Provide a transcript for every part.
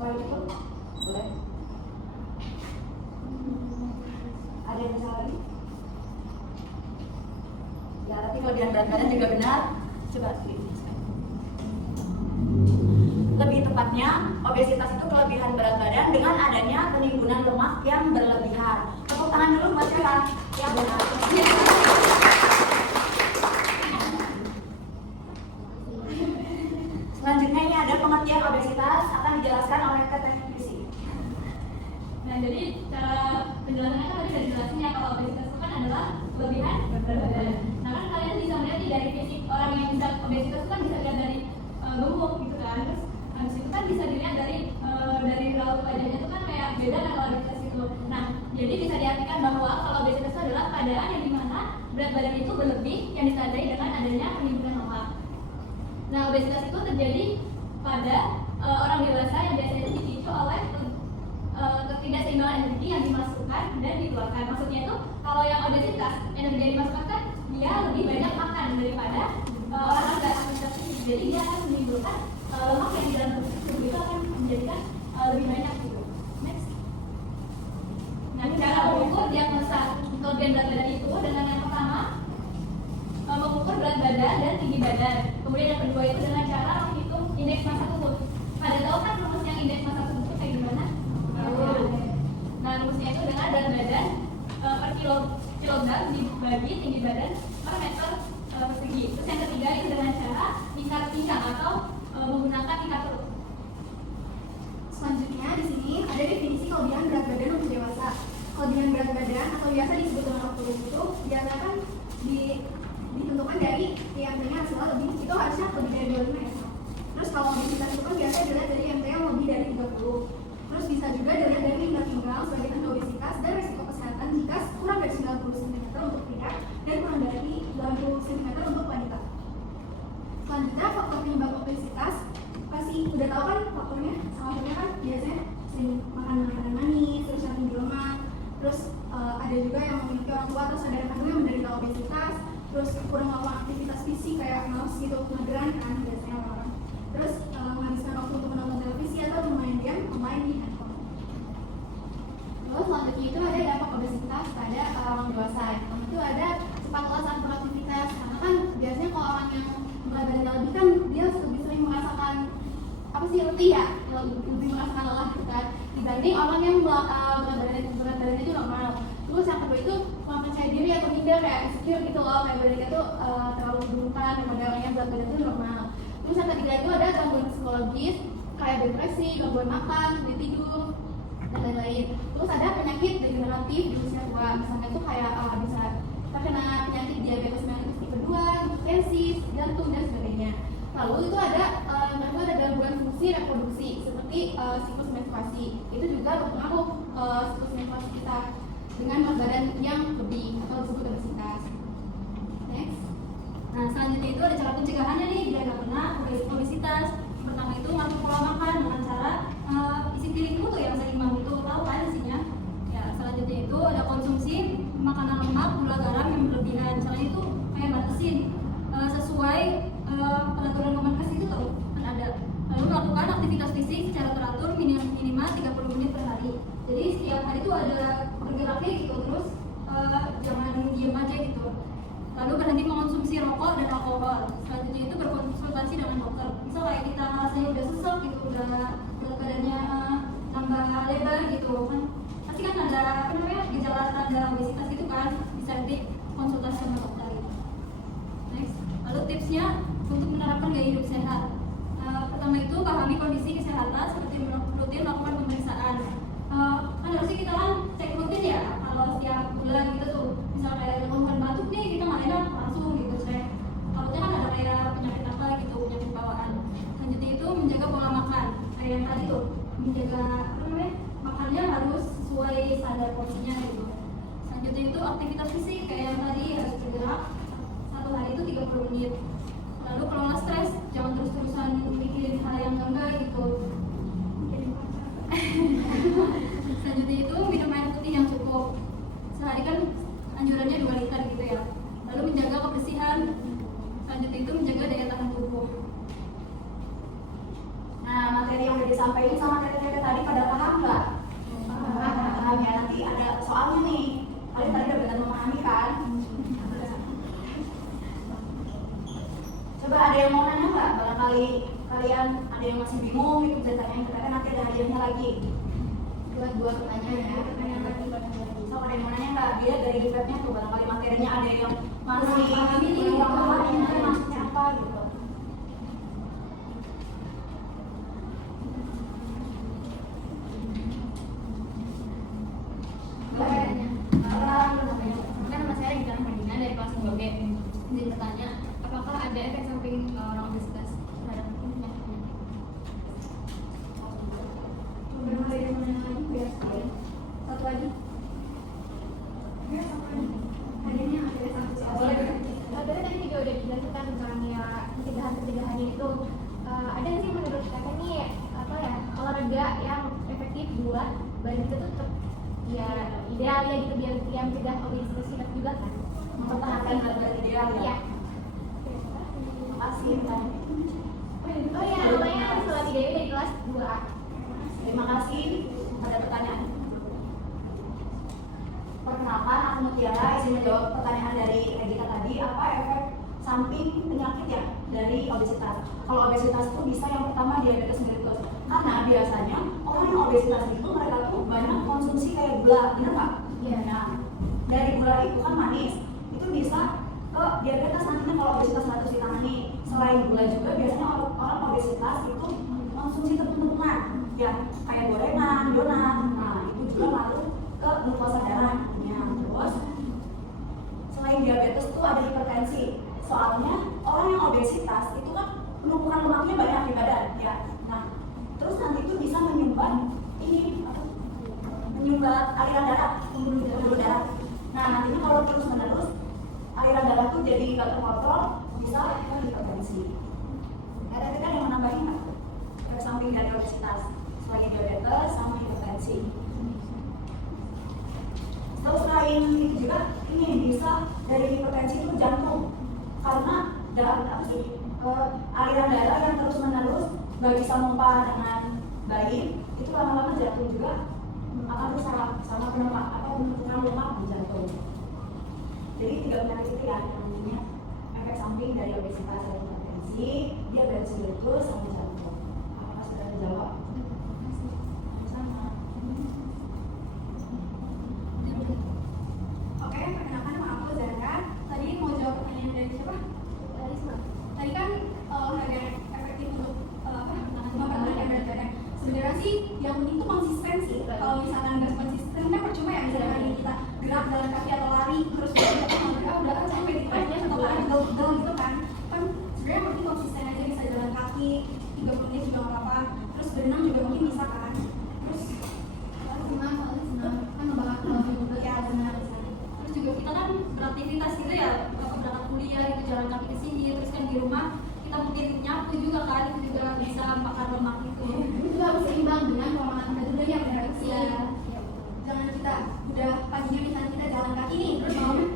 Slide itu boleh. Ada yang bisa lagi? Ya, tapi kelebihan berat badan juga benar. Coba ini. Lebih tepatnya, obesitas itu kelebihan berat badan dengan adanya penimbunan lemak yang berlebihan. Tepuk tangan dulu buat siapa? Yang benar. Selanjutnya ini ada pengertian obesitas akan dijelaskan oleh Teteh Krisi. Nah, jadi cara penjelasannya kan tadi sudah dijelasin ya, kalau obesitas itu kan adalah kelebihan berat badan. Nah, kan kalian bisa melihat nih dari fisik orang yang bisa obesitas itu kan bisa dilihat dari gemuk gitu kan. Terus habis itu kan bisa dilihat dari raut wajahnya itu kan kayak beda kan kalau obesitas itu. Nah, jadi bisa diartikan bahwa kalau obesitas itu adalah keadaan yang dimana berat badan itu berlebih yang ditandai dengan adanya penimbunan lemak. Nah, obesitas itu terjadi pada orang dewasa yang biasanya dipicu oleh ketidakseimbangan energi yang dimasukkan dan dikeluarkan. Maksudnya itu kalau yang obesitas, energi yang dimasukkan kan dia lebih banyak makan daripada orang yang tidak aktivitas fisik. Jadi dia akan menimbulkan lemak yang di dalam tubuh itu akan menjadikan lebih banyak gitu. Next. Nah, cara mengukur diagnosa kelebihan berat badan itu dengan yang pertama mengukur berat badan dan tinggi badan. Kemudian yang kedua itu dengan cara menghitung indeks massa tubuh. Pada tahu kan rumusnya indeks massa tubuh itu kayak gimana? Nah, rumusnya itu dengan berat badan per kilogram dibagi tinggi badan per meter persegi. Terus yang ketiga itu dengan cara tingkat pinggang atau menggunakan tingkat perut. Selanjutnya di sini ada definisi kelebihan berat badan untuk dewasa. Kelebihan berat badan atau biasa disebut dengan oktober itu biasanya kan ditentukan dari IMT-nya hasilnya lebih, itu harusnya lebih dari 25 ya. Terus kalau obesitas itu kan biasanya dilihat dari IMT yang lebih dari 30. Terus bisa juga dilihat dari tingkat pinggang sebagai tanda obesitas dan resiko kesehatan jika kurang dari 90 cm untuk pria dan kurang dari 90 cm untuk wanita. Selanjutnya faktor penyebab obesitas pasti udah tahu kan faktornya. Salah satunya kan biasanya sering makan makanan manis, terus yang tinggi lemak, terus ada juga yang memiliki orang tua atau saudara kandung yang menderita obesitas, terus kurang melakukan aktivitas fisik kayak malas gitu, mageran kan biasanya orang. Terus menghabiskan waktu untuk menonton televisi atau bermain game online di handphone. Terus selanjutnya itu ada dampak obesitas pada orang dewasa. Yang pertama itu ada cepat lelah saat beraktivitas, karena kan biasanya kalau orang yang berat badannya lebih kan dia lebih sering merasakan letih ya, lebih merasakan lelah gitu kan, dibanding orang yang berat badannya itu normal. Terus yang kedua itu kurang percaya diri atau minder kayak insecure gitu loh, kayak badannya tuh terlalu berlebihan, modelnya berat badan itu normal. Terus yang ketiga itu ada gangguan psikologis kayak depresi, gangguan makan, sulit tidur, dan lain-lain. Terus ada penyakit degeneratif di usia tua, misalnya itu kayak bisa terkena penyakit diabetes mellitus tipe 2, hipertensi, jantung dan sebagainya. Lalu itu ada gangguan fungsi reproduksi seperti siklus menstruasi. Itu juga berpengaruh siklus menstruasi kita dengan berat badan yang lebih atau disebut obesitas. Next. Nah, selanjutnya itu ada cara pencegahannya nih biar nggak kena obesitas. Pertama itu ngatur pola makan dengan cara isi piringmu tuh yang seimbang itu, tahu kan isinya? Ya, selanjutnya itu ada konsumsi makanan lemak, gula garam yang berlebihan. Caranya itu kayak batasin sesuai peraturan Kemenkes itu tuh kan ada. Lalu melakukan aktivitas fisik secara teratur minimal 30 menit per hari. Jadi setiap hari itu ada bergeraknya gitu, terus jangan diem aja gitu. Lalu berhenti mengonsumsi rokok dan alkohol. Selanjutnya itu berkonsultasi dengan dokter. Misal kayak kita rasanya udah sesek gitu, udah berat badannya tambah lebar gitu kan, pasti kan ada gejala tanda obesitas gitu kan, bisa nanti konsultasi sama dokter gitu. Next. Lalu tipsnya untuk menerapkan gaya hidup sehat. Pertama itu pahami kondisi kesehatan seperti rutin melakukan pemeriksaan. Kan harusnya kita kan cek rutin ya, kalau setiap bulan gitu tuh, misal kayak temukan batuk nih kita nggak enak langsung gitu cek. Takutnya kan ada kayak penyakit apa gitu, penyakit bawaan. Selanjutnya itu menjaga pola makan, kayak yang tadi tuh, menjaga makannya harus sesuai standar porsinya gitu. Selanjutnya itu aktivitas fisik kayak yang tadi harus bergerak satu hari itu 30 menit. Lalu kelola stres, jangan terus-terusan mikirin hal yang enggak gitu. Selanjutnya itu minum air putih yang cukup. Sehari kan anjurannya 2 liter gitu ya. Lalu menjaga kebersihan. Selanjutnya itu menjaga daya tahan tubuh. Nah, materi yang udah disampaikan sama Teteh barangkali kalian ada yang masih bingung itu bisa tanyain ke kakak, nanti ada hadiahnya lagi. Dua pertanyaan ya. Pertanyaan lagi. So ada yang mau nanya nggak? Biar dari di webnya tuh barangkali materinya ada yang masih ini maksudnya apa gitu. Nama saya Gita Madina dari kelas 2B. Izin bertanya, apakah ada efek samping orang obesitas terhadap penyakitnya? Belum ada yang menanya lagi biar sekalian. Satu lagi. Hadiahnya ada satu soal. Tadi kan juga udah dijelaskan tentang ya pencegahan itu. Ada nggak sih menurut kakak nih apa ya olahraga yang efektif buat badan kita tuh tetap ya ideal ya gitu biar yang mencegah obesitas juga kan? Mempertahankan berat badan ideal ya. Iya. Makasih kan. Oh iya, namanya Sulati Dewi dari kelas 2A. Terima kasih. Ada pertanyaan? Perkenalkan, aku Mutiara. Izin menjawab pertanyaan dari Regita tadi. Apa efek samping penyakit ya dari obesitas? Kalau obesitas itu bisa yang pertama diabetes mellitus. Karena biasanya orang yang obesitas itu mereka tuh banyak konsumsi kayak gula, benar nggak? Iya. Nah, dari gula itu kan manis, itu bisa ke diabetes nantinya kalau obesitas nggak terus ditangani. Selain gula juga biasanya orang obesitas itu konsumsi tepung-tepungan, ya kayak gorengan, donat. Nah itu juga lalu ke glukosa darah nantinya. Terus selain diabetes tuh ada hipertensi. Soalnya orang yang obesitas itu kan penumpukan lemaknya banyak di badan, ya. Nah terus nanti itu bisa menyumbat ini apa? Menyumbat aliran darah, pembuluh darah. Nah nantinya kalau terus menerus aliran darah tuh jadi nggak terkontrol, bisa ke hipertensi. Ada kita yang menambahin nggak? Efek samping dari obesitas selain diabetes sama hipertensi. Terus selain itu juga ini bisa dari hipertensi itu jantung, karena aliran darah yang terus menerus nggak bisa memompa dengan baik, itu lama-lama jantung juga akan rusak sama penumpukan lemak di jantung. Jadi 3 penyakit itu ya yang namanya efek samping dari obesitas dan hipertensi, diabetes mellitus sama jantung. Apakah sudah dijawab? Sama. Oke, perkenalkan nama aku Zara. Tadi mau jawab pertanyaan dari siapa? Risma. Tadi kan harga efektif untuk mempertahankan berat badan. Sebenarnya sih yang penting itu konsistensi. Kalau misalkan nggak konsisten kan percuma ya misalnya hari ini kita gerak jalan kaki atau lari terus kita udah kan sampai di triknya atau kan gaul gitu kan. Kan sebenarnya yang penting konsisten aja, bisa jalan kaki 30 menit juga nggak apa-apa. Terus berenang juga mungkin bisa kan. Terus senang kan ngebanget juga ya benar. Terus juga kita kan beraktivitas gitu ya, berangkat kuliah gitu, jalan kaki ke sini, terus kan di rumah kita mungkin nyapu juga kan, itu juga bisa bakar lemak itu. Itu harus seimbang dengan pola makan kita juga ya benar sih. Jangan kita udah paginya misalnya kita jalan kaki nih terus maunya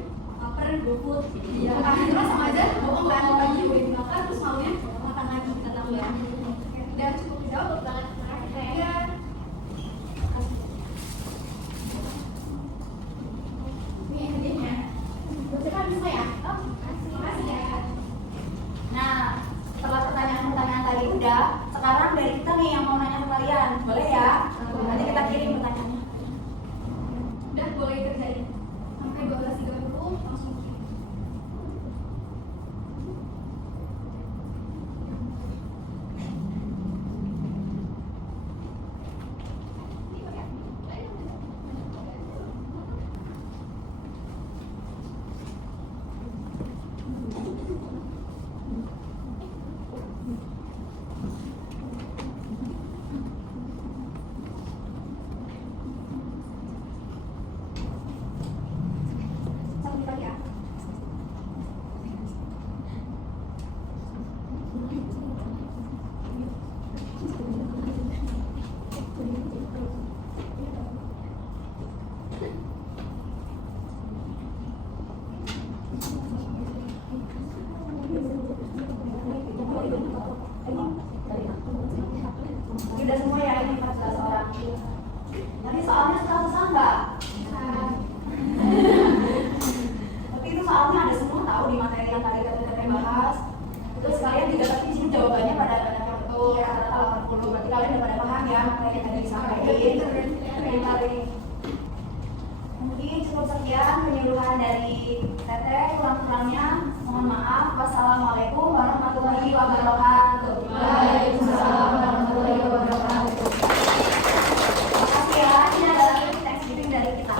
lapar GoFood ya terus sama aja bohong kan, pagi boleh dimakan terus maunya makan lagi kita tahu ya. Udah cukup dijawab banget ya. Ini hadiahnya kan bisa ya. Oh makasih ya. Nah, setelah pertanyaan-pertanyaan tadi udah, sekarang dari kita nih yang mau nanya ke kalian, boleh ya? Nanti kita kirim pertanyaannya. Udah boleh kerjain sampai 12.30 langsung kirim. Sampai lagi ya. Udah semua ya ini 14 orang. Nanti soalnya susah-susah nggak? Tapi itu soalnya ada semua tahu di materi yang tadi kita bahas. Terus kalian juga tapi di sini jawabannya pada 80. Berarti kalian udah pada paham ya materi yang tadi disampaikan. Mungkin cukup sekian penyuluhan dari Teteh. Kurang-kurangnya mohon maaf. Wassalamualaikum warahmatullahi wabarakatuh. Waalaikumsalam warahmatullahi wabarakatuh. Terima kasih ya. Ini adalah Thanksgiving dari kita.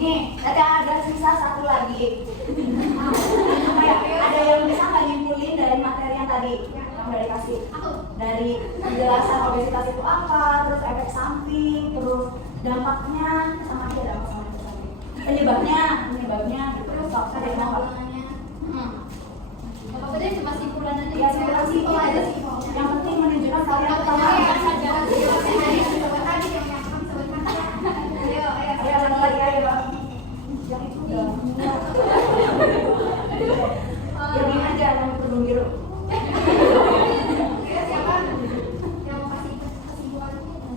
Nih, nanti ada sisa satu lagi. Apa ya? Ada yang bisa nggak nyimpulin dari materi yang tadi yang udah dikasih? Dari penjelasan obesitas itu apa, terus efek samping, terus dampaknya sama aja dampak sama efek samping. Penyebabnya gitu. Terus faktor yang mau Apa tadi cuma simpulan aja? ya simpulan simpel aja sih. Yang penting menunjukkan kalian pertama. Ayo lagi ayo. Yang itu udah. Jadi aja yang kerudung biru.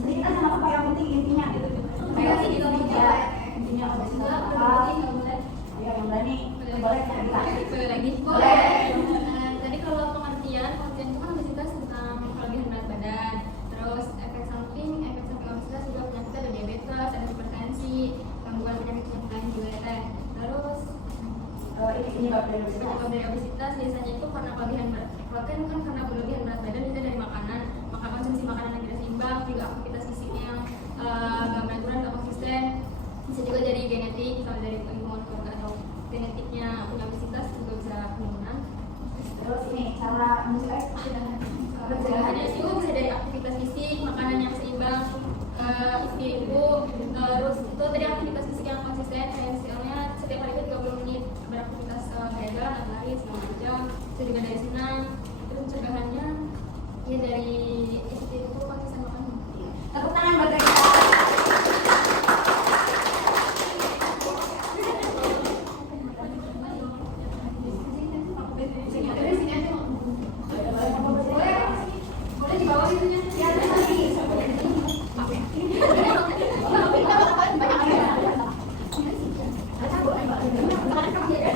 Jadi kita sama apa yang penting intinya gitu. Ayo gitu ya. Intinya obesitas apa? Ayo yang berani. Boleh kita. Boleh lagi? Boleh. Tadi kalau pengertian itu kan obesitas tentang kelebihan berat badan. Terus efek samping obesitas juga penyakit ada diabetes, ada hipertensi, gangguan penyakit lain juga ya teh. Terus Ini penyebab dari obesitas. penyebab dari obesitas biasanya itu karena kelebihan berat kan karena berlebihan berat badan bisa dari makanan, maka konsumsi makanan yang tidak seimbang, juga aktivitas fisiknya yang nggak menenturan, nggak konsisten. Bisa juga dari genetik, misalnya dari lingkungan keluarga atau genetiknya punya obesitas juga bisa penurunan. Terus ini cara Pencegahannya itu bisa dari aktivitas fisik, makanan yang seimbang, istri ibu, terus itu tadi aktivitas fisik yang konsisten, kayak misalnya setiap hari itu 30 menit beraktivitas kayak jalan atau lari segala macam. Itu juga dari senam. Itu pencegahannya ya dari istri ibu konsisten makan. tepuk tangan buat kita. Boleh di bawah itunya. Ya, lagi. Ada